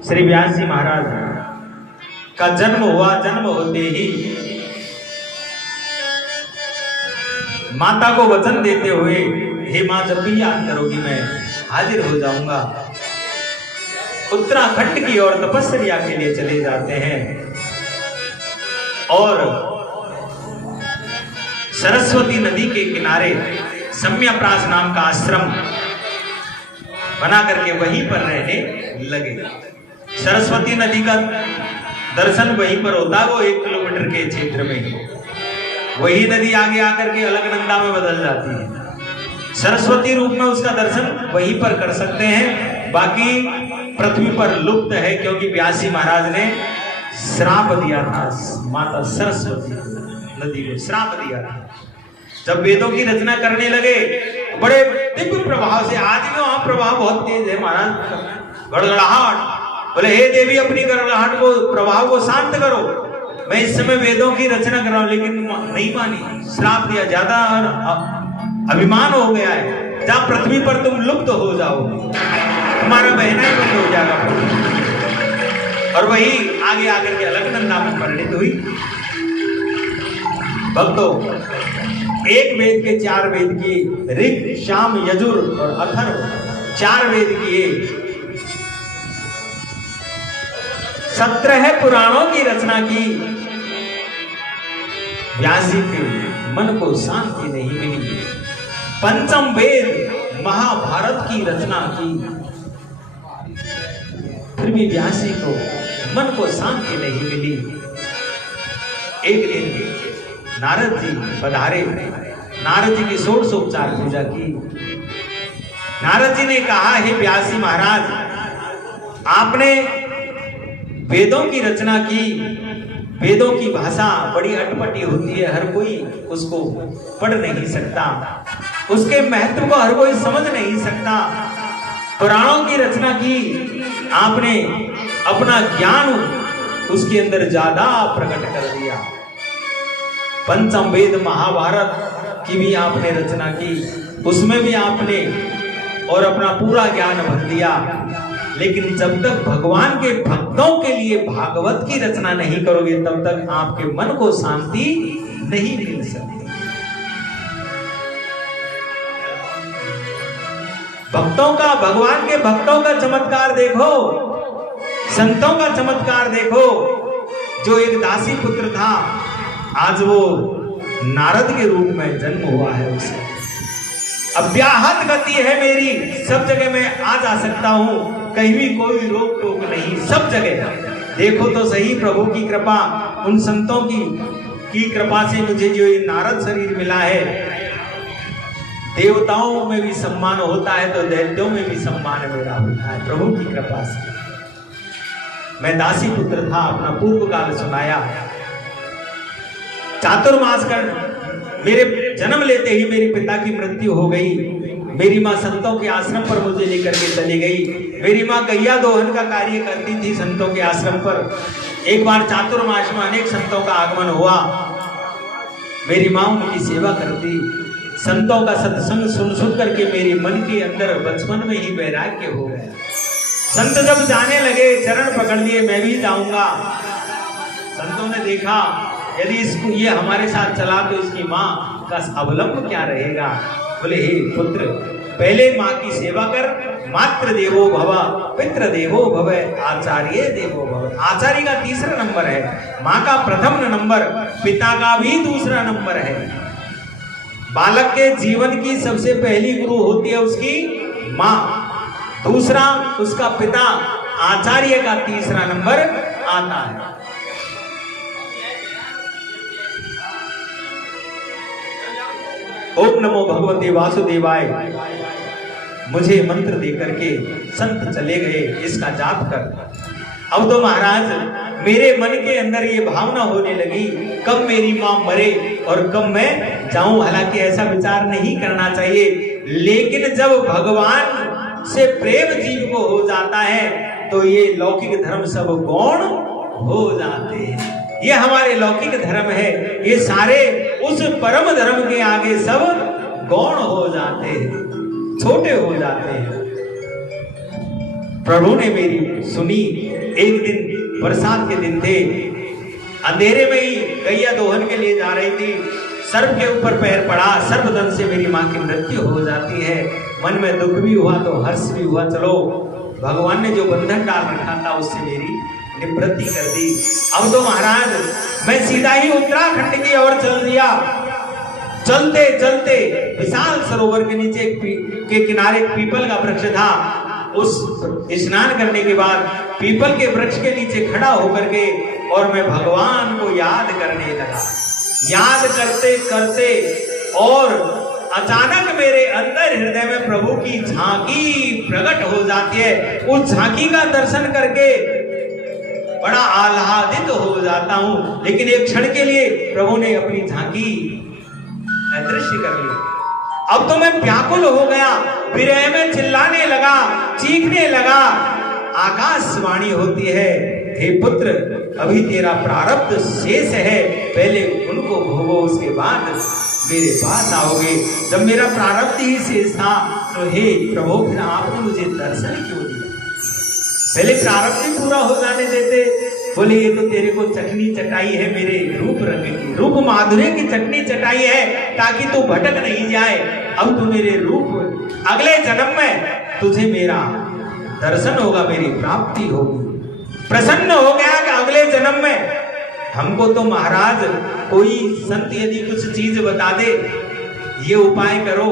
श्री व्यास जी महाराज का जन्म हुआ। जन्म होते ही माता को वचन देते हुए, हे मां जब भी याद करोगी मैं हाजिर हो जाऊंगा। उत्तराखंड की ओर तपस्या के लिए चले जाते हैं और सरस्वती नदी के किनारे सम्यप्रास नाम का आश्रम बना करके वहीं पर रहने लगे। सरस्वती नदी का दर्शन वहीं पर होता है, वो 1 किलोमीटर के क्षेत्र में। वही नदी आगे आकर के अलकनंदा में बदल जाती है। सरस्वती रूप में उसका दर्शन वहीं पर कर सकते हैं, बाकी पृथ्वी पर लुप्त है, क्योंकि व्यास जी महाराज ने श्राप दिया था माता सरस्वती नदी को, श्राप दिया था। जब वेदों की रचना करने लगे बड़े दिव्य प्रभाव से, आज भी वहां प्रभाव बहुत तेज है महाराज, गड़गड़ाहट। बोले हे देवी अपनी गड़गड़ाहट को, प्रभाव को शांत करो, मैं इस समय वेदों की रचना कर रहा हूं। लेकिन नहीं मानी, श्राप दिया, ज्यादा अभिमान हो गया है, जहां पृथ्वी पर तुम लुप्त हो जाओ, तुम्हारा बहना ही बंद हो जाएगा। और वही आगे आकर के अलकनंदा में परिणित हुई। भक्तों, एक वेद के 4 वेद की, ऋग शाम यजुर और अथर्व 4 वेद किए, 17 पुराणों की रचना की। व्यास जी के मन को शांति नहीं मिली। 5म वेद महाभारत की रचना की, फिर भी व्यास जी को मन को शांति नहीं मिली। एक दिन नारद जी पधारे, नारद जी की षोडशोपचार पूजा की। नारद जी ने कहा, हे व्यास जी महाराज, आपने वेदों की रचना की। वेदों की भाषा बड़ी अटपटी होती है, हर कोई उसको पढ़ नहीं सकता, उसके महत्व को हर कोई समझ नहीं सकता। पुराणों की रचना की आपने, अपना ज्ञान उसके अंदर ज्यादा प्रकट कर दिया। 5म वेद महाभारत की भी आपने रचना की, उसमें भी आपने और अपना पूरा ज्ञान भर दिया। लेकिन जब तक भगवान के भक्तों के लिए भागवत की रचना नहीं करोगे, तब तक आपके मन को शांति नहीं मिल सकती। भक्तों का, भगवान के भक्तों का चमत्कार देखो, संतों का चमत्कार देखो। जो एक दासी पुत्र था, आज वो नारद के रूप में जन्म हुआ है उसका। अव्याहत गति है मेरी, सब जगह मैं आ जा सकता हूं, कहीं भी कोई रोक टोक नहीं, सब जगह। देखो तो सही प्रभु की कृपा, उन संतों की कृपा से मुझे जो ये नारद शरीर मिला है। देवताओं में भी सम्मान होता है तो दैत्यों में भी सम्मान मेरा होता है प्रभु की कृपा से। मैं दासी पुत्र था, अपना पूर्व काल सुनाया। चातुर्मास कर मेरे जन्म लेते ही मेरे पिता की मृत्यु हो गई। मेरी माँ संतों के आश्रम पर मुझे लेकर के चली गई। मेरी माँ गैया दोहन का कार्य करती थी संतों के आश्रम पर। एक बार चातुर्मास में अनेक संतों का आगमन हुआ, मेरी माँ उनकी सेवा करती। संतों का सत्संग सुन सुन करके मेरे मन के अंदर बचपन में ही वैराग्य हो गया। संत जब जाने लगे, चरण पकड़ लिए, मैं भी जाऊंगा। संतों ने देखा यदि इसको ये हमारे साथ चला तो इसकी माँ का अवलंब क्या रहेगा। बोले हे पुत्र, पहले माँ की सेवा कर। मातृ देवो भव, पितृ देवो भव, आचार्य देवो भव। आचार्य का 3रा नंबर है, माँ का 1म नंबर, पिता का भी 2रा नंबर है। बालक के जीवन की सबसे पहली गुरु होती है उसकी माँ, दूसरा उसका पिता, आचार्य का 3रा नंबर आता है। ओम नमो भगवते वासुदेवाय। मुझे मंत्र देकर के संत चले गए, इसका जाप कर। अब तो महाराज मेरे मन के अंदर ये भावना होने लगी, कब मेरी माँ मरे और कब मैं जाऊं। हालांकि ऐसा विचार नहीं करना चाहिए, लेकिन जब भगवान से प्रेम जीव को हो जाता है तो ये लौकिक धर्म सब गौण हो जाते हैं। ये हमारे लौकिक धर्म है, ये सारे उस परम धर्म के आगे सब गौण हो जाते हैं, छोटे हो जाते हैं। प्रभु ने मेरी सुनी। एक दिन बरसात के दिन थे, अंधेरे में ही गैया दोहन के लिए जा रही थी, सर्प के ऊपर पैर पड़ा, सर्पदंश से मेरी माँ की मृत्यु हो जाती है। मन में दुख भी हुआ तो हर्ष भी हुआ, चलो भगवान ने जो बंधन डाल रखा था उससे मेरी निवृत्ति कर दी। अब तो महाराज मैं सीधा ही उत्तराखंड की ओर चल दिया। चलते चलते विशाल सरोवर के नीचे के किनारे एक पीपल का वृक्ष था। उस स्नान करने के बाद पीपल के वृक्ष के नीचे खड़ा होकर के और मैं भगवान को याद करने लगा। याद करते करते और अचानक मेरे अंदर हृदय में प्रभु की झांकी प्रकट हो जाती है। उस झांकी का दर्शन करके बड़ा आह्लादित हो जाता हूं, लेकिन एक क्षण के लिए प्रभु ने अपनी झांकी अदृश्य कर ली। अब तो मैं व्याकुल हो गया, विरह में चिल्लाने लगा, चीखने लगा। आकाशवाणी होती है, हे पुत्र अभी तेरा प्रारब्ध शेष है, पहले उनको भोगो, उसके बाद मेरे पास आओगे। जब मेरा प्रारब्ध ही शेष था तो हे प्रभु फिर आपने मुझे दर्शन क्यों दिया? पहले प्रारब्ध ही पूरा हो जाने देते। बोले ये तो तेरे को चटनी चटाई है मेरे रूप रंग की, रूप माधुर्य की चटनी चटाई है ताकि तू भटक नहीं जाए। अब तू मेरे रूप, अगले जन्म में तुझे मेरा दर्शन होगा, मेरी प्राप्ति होगी। प्रसन्न हो गया कि अगले जन्म में हमको तो महाराज कोई संत यदि कुछ चीज बता दे, ये उपाय करो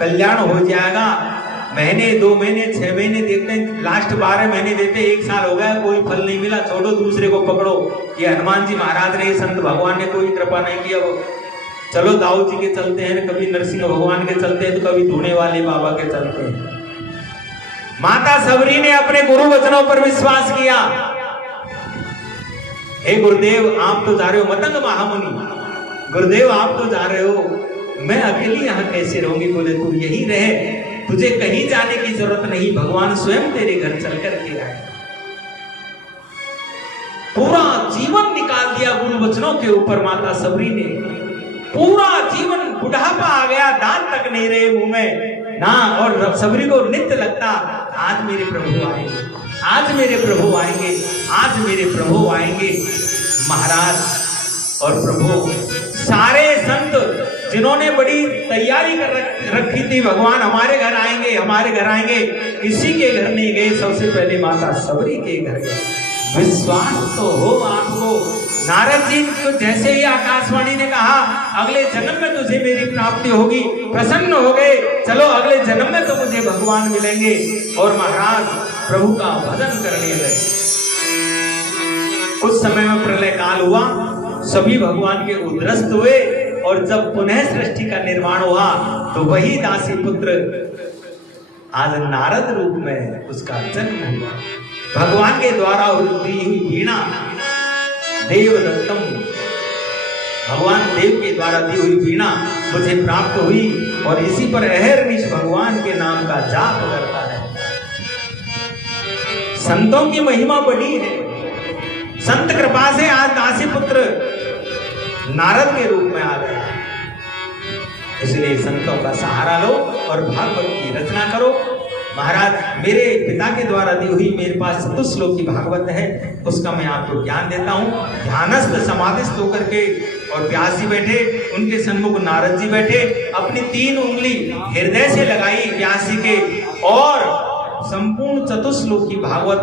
कल्याण हो जाएगा। महीने 2 महीने 6 महीने देखते हैं, लास्ट 12 महीने देते, 1 साल हो गया कोई फल नहीं मिला, छोड़ो दूसरे को पकड़ो। ये हनुमान जी महाराज ने, संत भगवान ने कोई कृपा नहीं किया। वो चलो दाऊ जी के चलते हैं, कभी नरसिंह भगवान के चलते हैं, तो कभी धुने वाले बाबा के चलते हैं। माता सबरी ने अपने गुरु वचनों पर विश्वास किया। हे गुरुदेव आप तो जा रहे हो, मतंग महामुनि गुरुदेव आप तो जा रहे हो, मैं अकेली यहाँ कैसे रहूंगी? बोले तू यही रहे, तुझे कहीं जाने की जरूरत नहीं, भगवान स्वयं तेरे घर चल कर के आए। पूरा जीवन निकाल दिया गुरु वचनों के ऊपर माता सबरी ने। पूरा जीवन, बुढ़ापा आ गया, दांत तक नहीं रहे मुंह में ना, और सबरी को नित्य लगता आज मेरे प्रभु आएंगे, आज मेरे प्रभु आएंगे, आज मेरे प्रभु आएंगे। महाराज और प्रभु सारे संत जिन्होंने बड़ी तैयारी कर रखी थी, भगवान हमारे घर आएंगे, हमारे घर आएंगे, किसी के घर नहीं गए, सबसे पहले माता सबरी के घर गए। विश्वास तो हो आपको। नारद जी को जैसे ही आकाशवाणी ने कहा अगले जन्म में तुझे मेरी प्राप्ति होगी, प्रसन्न हो गए, चलो अगले जन्म में तो मुझे भगवान मिलेंगे। और महाराज प्रभु का भजन करने लगे। कुछ समय में प्रलय काल हुआ, सभी भगवान के उद्रस्त हुए, और जब पुनः सृष्टि का निर्माण हुआ तो वही दासी पुत्र आज नारद रूप में उसका जन्म हुआ। भगवान के द्वारा दी हुई वीणा देवदत्तम, भगवान देव के द्वारा दी हुई वीणा मुझे प्राप्त हुई, और इसी पर अहर्निश भगवान के नाम का जाप करता है। संतों की महिमा बड़ी है। संत कृपा से आज दासी पुत्र नारद के रूप में आ गया। इसलिए संतों का सहारा लो और भागवत की रचना करो। महाराज मेरे पिता के द्वारा दी हुई मेरे पास चतुश्लोकी भागवत है, उसका मैं आपको ज्ञान देता हूँ। ध्यानस्थ समाधिस्थ होकर के, और व्यास जी बैठे, उनके सन्मुख नारद जी बैठे, अपनी 3 उंगली हृदय से लगाई व्यास जी के, और संपूर्ण चतुश्लोकी भागवत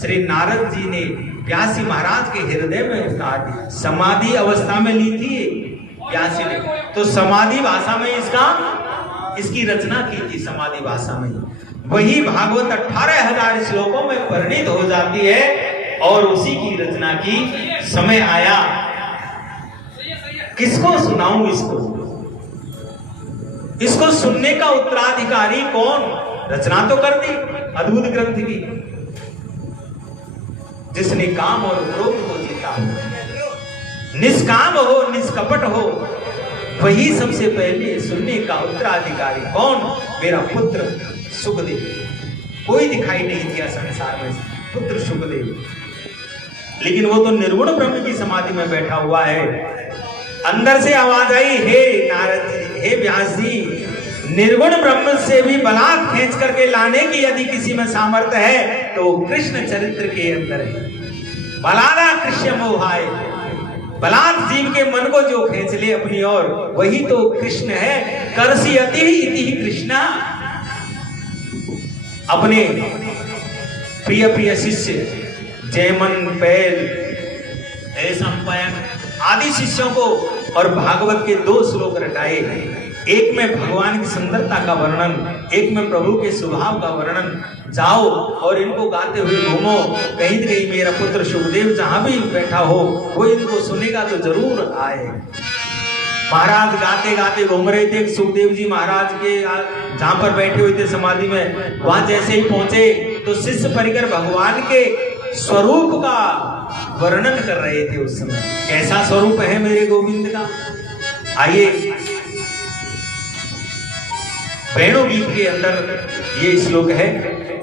श्री नारद जी ने व्यास जी महाराज के हृदय में उतार दी। समाधि अवस्था में ली थी व्यास जी ने, तो समाधि भाषा में इसकी रचना की थी। समाधि भाषा में वही भागवत 18,000 श्लोकों में परिणित हो जाती है, और उसी की रचना की समय आया। किसको सुनाऊं इसको सुनने का उत्तराधिकारी कौन? रचना तो कर दी अद्भुत ग्रंथ की, जिसने काम और क्रोध को जीता, निष्काम हो, निष्कपट हो, वही सबसे पहले सुनने का उत्तराधिकारी कौन? मेरा पुत्र सुखदेव। कोई दिखाई नहीं दिया संसार में पुत्र सुखदेव, लेकिन वो तो निर्गुण ब्रह्म की समाधि में बैठा हुआ है। अंदर से आवाज आई, हे नारद जी, हे व्यास जी, निर्गुण ब्रह्म से भी बलात् खींच करके लाने की यदि किसी में सामर्थ्य है तो कृष्ण चरित्र के अंदर है। बलाना कृष्ण मोहाय, बलात् जीव के मन को जो खींच ले अपनी ओर, वही तो कृष्ण है। कर्षयति इति कृष्णा, अपने प्रिय प्रिय शिष्य जयमन, पैल, ऐसंपयन आदि शिष्यों को और भागवत के 2 श्लोक रटाए। एक में भगवान की सुंदरता का वर्णन, एक में प्रभु के स्वभाव का वर्णन। जाओ और इनको गाते हुए घूमो, कहीं न कहीं मेरा पुत्र सुखदेव जहां भी बैठा हो वो इनको सुनेगा तो जरूर आए। महाराज गाते गाते घूम रहे थे। सुखदेव जी महाराज के जहां पर बैठे हुए थे समाधि में, वहां जैसे ही पहुंचे तो शिष्य परिकर भगवान के स्वरूप का वर्णन कर रहे थे। उस समय कैसा स्वरूप है मेरे गोविंद का। आइए वेणु गीत के अंदर ये श्लोक है,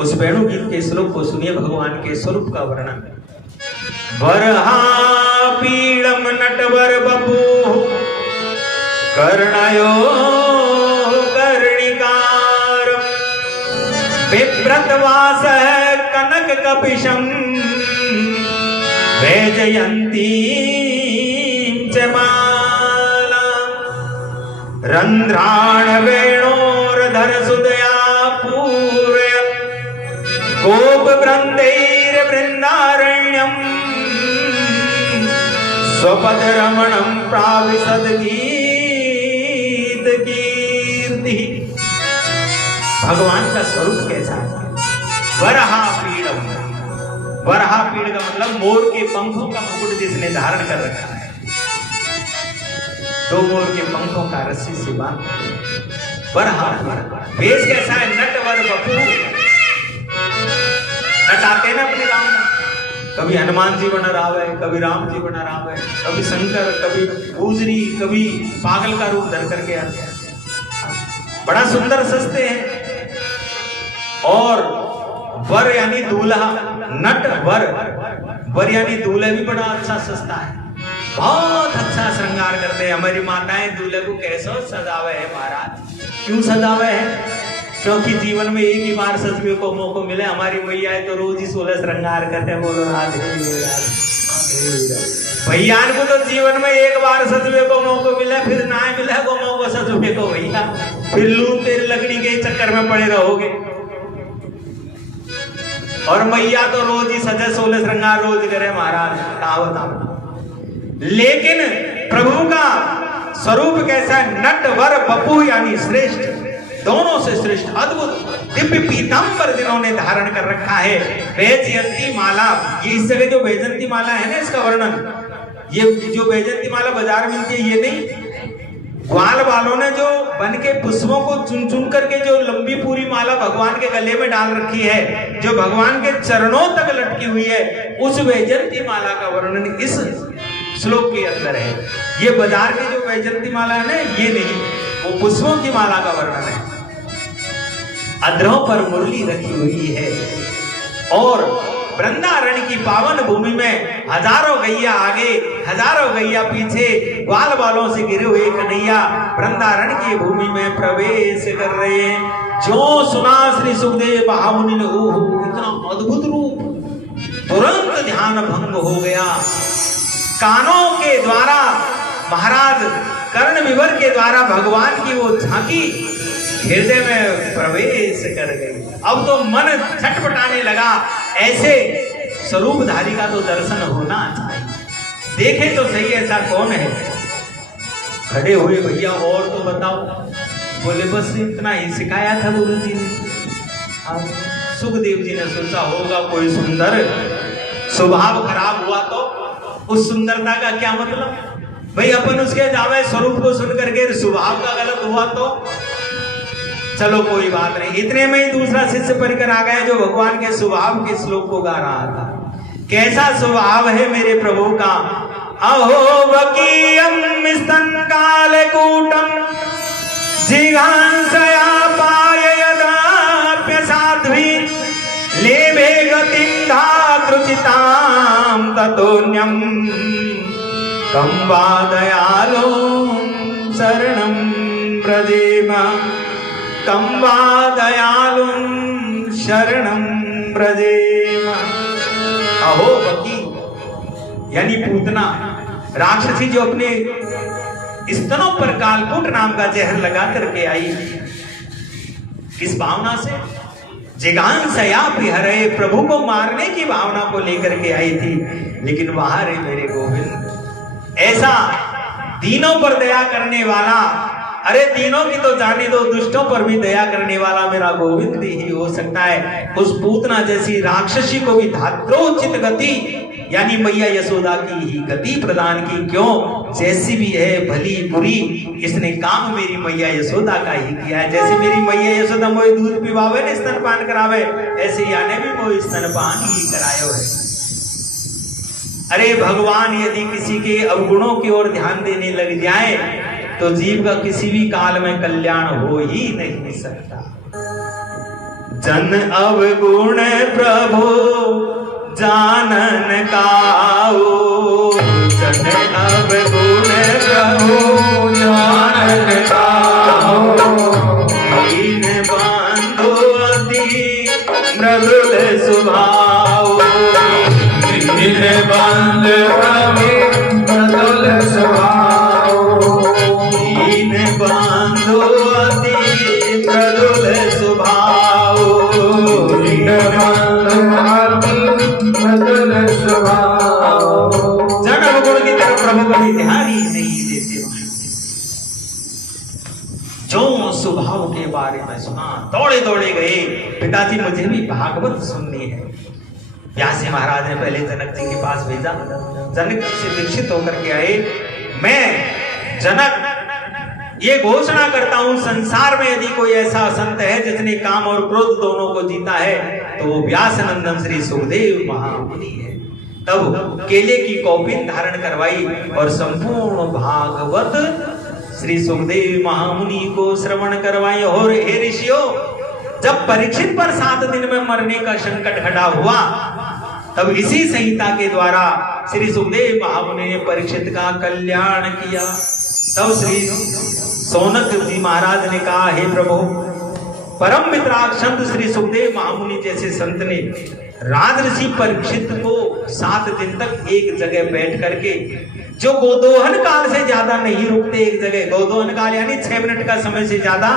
उस वेणु गीत के श्लोक को सुनिए, भगवान के स्वरूप का वर्णन। वरहा पीड़म नटवर बपू कर्णयो कर्णिकार, बिभ्रतवास कनक कपिशम वैजयंती च माला, रंध्राण वेणोर्धर सुदया पूर्य, गोप वृंदैर वृंदारण्यम, स्वपद रमणम प्राविशद गीत कीर्ति। भगवान का स्वरूप कैसा है। वरहा पीड़म, वरहा पीड़ का मतलब मोर के पंखों का मुकुट जिसने धारण कर रखा है। 2 मोर के पंखों का रस्सी से बांध। वरहा वेश कैसा है। नटवर बपू, नट आते ना अपने गांव में, कभी हनुमान जी बना रहा है, कभी राम जी बना रहा है, कभी शंकर, कभी गुजरी, कभी पागल का रूप धर करके आते हैं। बड़ा सुंदर सजते हैं। और वर यानी दूल्हा, नट वर, वर यानी दूल्हा भी बड़ा अच्छा सजता है, बहुत अच्छा श्रृंगार करते हैं। हमारी माताएं दूल्हे को कैसे सजावे है महाराज। क्यों सजावे है? क्योंकि जीवन में एक ही बार सजवे को मौका मिले। हमारी मैया तो रोज ही 16 श्रृंगार करते हैं। बोलो भैया को तो जीवन में एक बार सजवे को मौका मिले, फिर ना मिले को मौका सजवे को भैया, फिर लून तेल लकड़ी के चक्कर में पड़े रहोगे। और मैया तो रोज ही सजे 16 श्रृंगार रोज करे महाराज, कहा बताओ। लेकिन प्रभु का स्वरूप कैसा है। नट वर बपू यानी श्रेष्ठ, दोनों से श्रेष्ठ, अद्भुत दिव्य पीतांबर जिन्होंने धारण कर रखा है। वैजयंती माला, ये इस जगह जो वैजयंती माला है ना, इसका वर्णन, ये जो वैजयंती माला बाजार मिलती है ये नहीं, ग्वाल वालों ने जो बन के पुष्पों को चुन चुन करके जो लंबी पूरी माला भगवान के गले में डाल रखी है, जो भगवान के चरणों तक लटकी हुई है, उस वैजयंती माला का वर्णन इस श्लोक के अंदर है। ये बाजार की जो वैजयंती माला है ना, ये नहीं, वो पुष्पों की माला का वर्णन है। अधरों पर मुरली रखी हुई है और वृंदारण्य की पावन भूमि में हजारों गैया आगे, हजारों गैया पीछे, ग्वाल बालों से घिरे हुए कन्हैया वृंदारण्य की भूमि में प्रवेश कर रहे हैं। जो सुना श्री सुखदेव महामुनि ने, ओहो इतना अद्भुत रूप, तुरंत ध्यान भंग हो गया। कानों के द्वारा महाराज कर्ण विवर के द्वारा भगवान की वो झांकी हृदय में प्रवेश कर गई। अब तो मन छटपटाने लगा। ऐसे स्वरूपधारी का तो दर्शन होना चाहिए। देखे तो सही ऐसा कौन है। खड़े हुए भैया और तो बताओ। बोले बस इतना ही सिखाया था गुरु जी ने। सुखदेव जी ने सोचा होगा कोई सुंदर, स्वभाव खराब हुआ तो उस सुंदरता का क्या मतलब भाई। अपन उसके जावे स्वरूप को सुन करके स्वभाव का गलत हुआ तो चलो कोई बात नहीं। इतने में ही दूसरा शिष्य परिकर आ गया जो भगवान के स्वभाव के श्लोक को गा रहा था। कैसा स्वभाव है मेरे प्रभु का। अहो वकीयम स्तन कालकूटम जिघांसया पाययदाप्य साध्वी लेभे गतिं धातृचितां ततोऽन्यं कं वा दयालो शरणं व्रजेम, कं वा दयालुं शरणं व्रजेम। अहो बकी यानी पूतना राक्षसी जो अपने स्तनों पर कालकूट नाम का जहर लगा करके आई, किस भावना से? जिगांसया हरे, प्रभु को मारने की भावना को लेकर के आई थी। लेकिन वहां रे मेरे गोविंद, ऐसा दीनों पर दया करने वाला, अरे दीनों की तो जाने दो, दुष्टों पर भी दया करने वाला मेरा गोविंद ही हो सकता है। उस पूतना जैसी राक्षसी को भी धात्रोचित गति यानी मैया यशोदा की ही गति प्रदान की। क्यों? जैसी भी है भली बुरी, इसने काम मेरी मैया यशोदा का ही किया है। जैसे मेरी मैया यशोदा मोए दूध पिवावे ने स्तनपान करावे, ऐसे याने भी मोए स्तनपान ही करायो है। अरे भगवान यदि किसी के अवगुणों की ओर ध्यान देने लग जाए तो जीव का किसी भी काल में कल्याण हो ही नहीं सकता। जन अवगुण प्रभु जानन काऊ, जन अवगुण प्रभु जानन काऊ, दीन बंधु अति मृदुल स्वभाव, दीन बंधु अति मृदुल स्वभाव, दीन बंधु अति मृदुल स्वभाव, दीन जन अवगुण की तरफ प्रभु कभी ध्यान ही नहीं देते। जो स्वभाव के बारे में सुना दौड़े दौड़े गए, पिताजी मुझे भी भागवत सुननी है। व्यास महाराज ने पहले जनक जी के पास भेजा, जनक जी से दीक्षित होकर के आए। मैं जनक ये घोषणा करता हूं, संसार में यदि कोई ऐसा संत है जिसने काम और क्रोध दोनों को जीता है तो वो व्यास नंदन श्री सुखदेव महामुनि है। तब केले की कौपिन धारण करवाई और संपूर्ण भागवत श्री सुखदेव महामुनि को श्रवण करवाई। और हे ऋषियों, जब परीक्षित पर 7 दिन में मरने का संकट खड़ा हुआ, तब इसी संहिता के द्वारा श्री सुखदेव महामुनि ने परीक्षित का कल्याण किया। तब श्री सौनक जी महाराज ने कहा, हे प्रभु, परम मित्राग संत श्री सुखदेव महामुनि जैसे संत ने राजऋषि परीक्षित को 7 दिन तक एक जगह बैठ करके, जो गोदोहन काल से ज्यादा नहीं रुकते एक जगह, गोदोहन काल यानी 6 मिनट का समय से ज्यादा,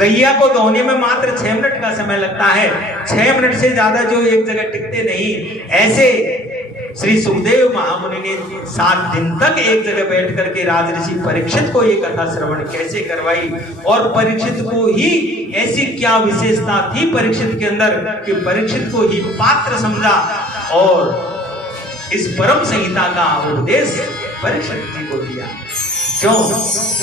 गैया को दोहने में मात्र 6 मिनट का समय लगता है, 6 मिनट से ज्यादा जो एक जगह टिकते नहीं, ऐसे श्री सुखदेव महामुनि ने 7 दिन तक एक जगह बैठ करके राजऋषि परीक्षित को ये कथा श्रवण कैसे करवाई। और परीक्षित को ही ऐसी क्या विशेषता थी परीक्षित के अंदर कि परीक्षित को ही पात्र समझा और इस परम संहिता का उपदेश परीक्षित जी को दिया। क्यों?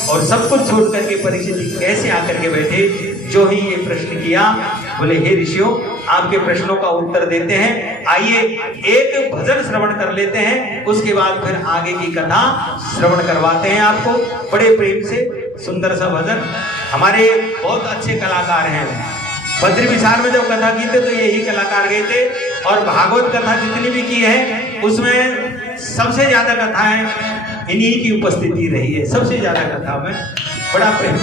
और सब कुछ छोड़ करके परीक्षित जी कैसे आकर के बैठे? जो ही ये प्रश्न किया, बोले हे ऋषियों, आपके प्रश्नों का उत्तर देते हैं, आइए एक भजन श्रवण कर लेते हैं, उसके बाद फिर आगे की कथा श्रवण करवाते हैं आपको बड़े प्रेम से। सुंदर सा भजन, हमारे बहुत अच्छे कलाकार हैं। बद्री विशाल में जब कथा की थी तो यही कलाकार गए थे, और भागवत कथा जितनी भी की है उसमें सबसे ज्यादा कथाएं इन्हीं की उपस्थिति रही है। सबसे ज्यादा कथा में बड़ा प्रेम।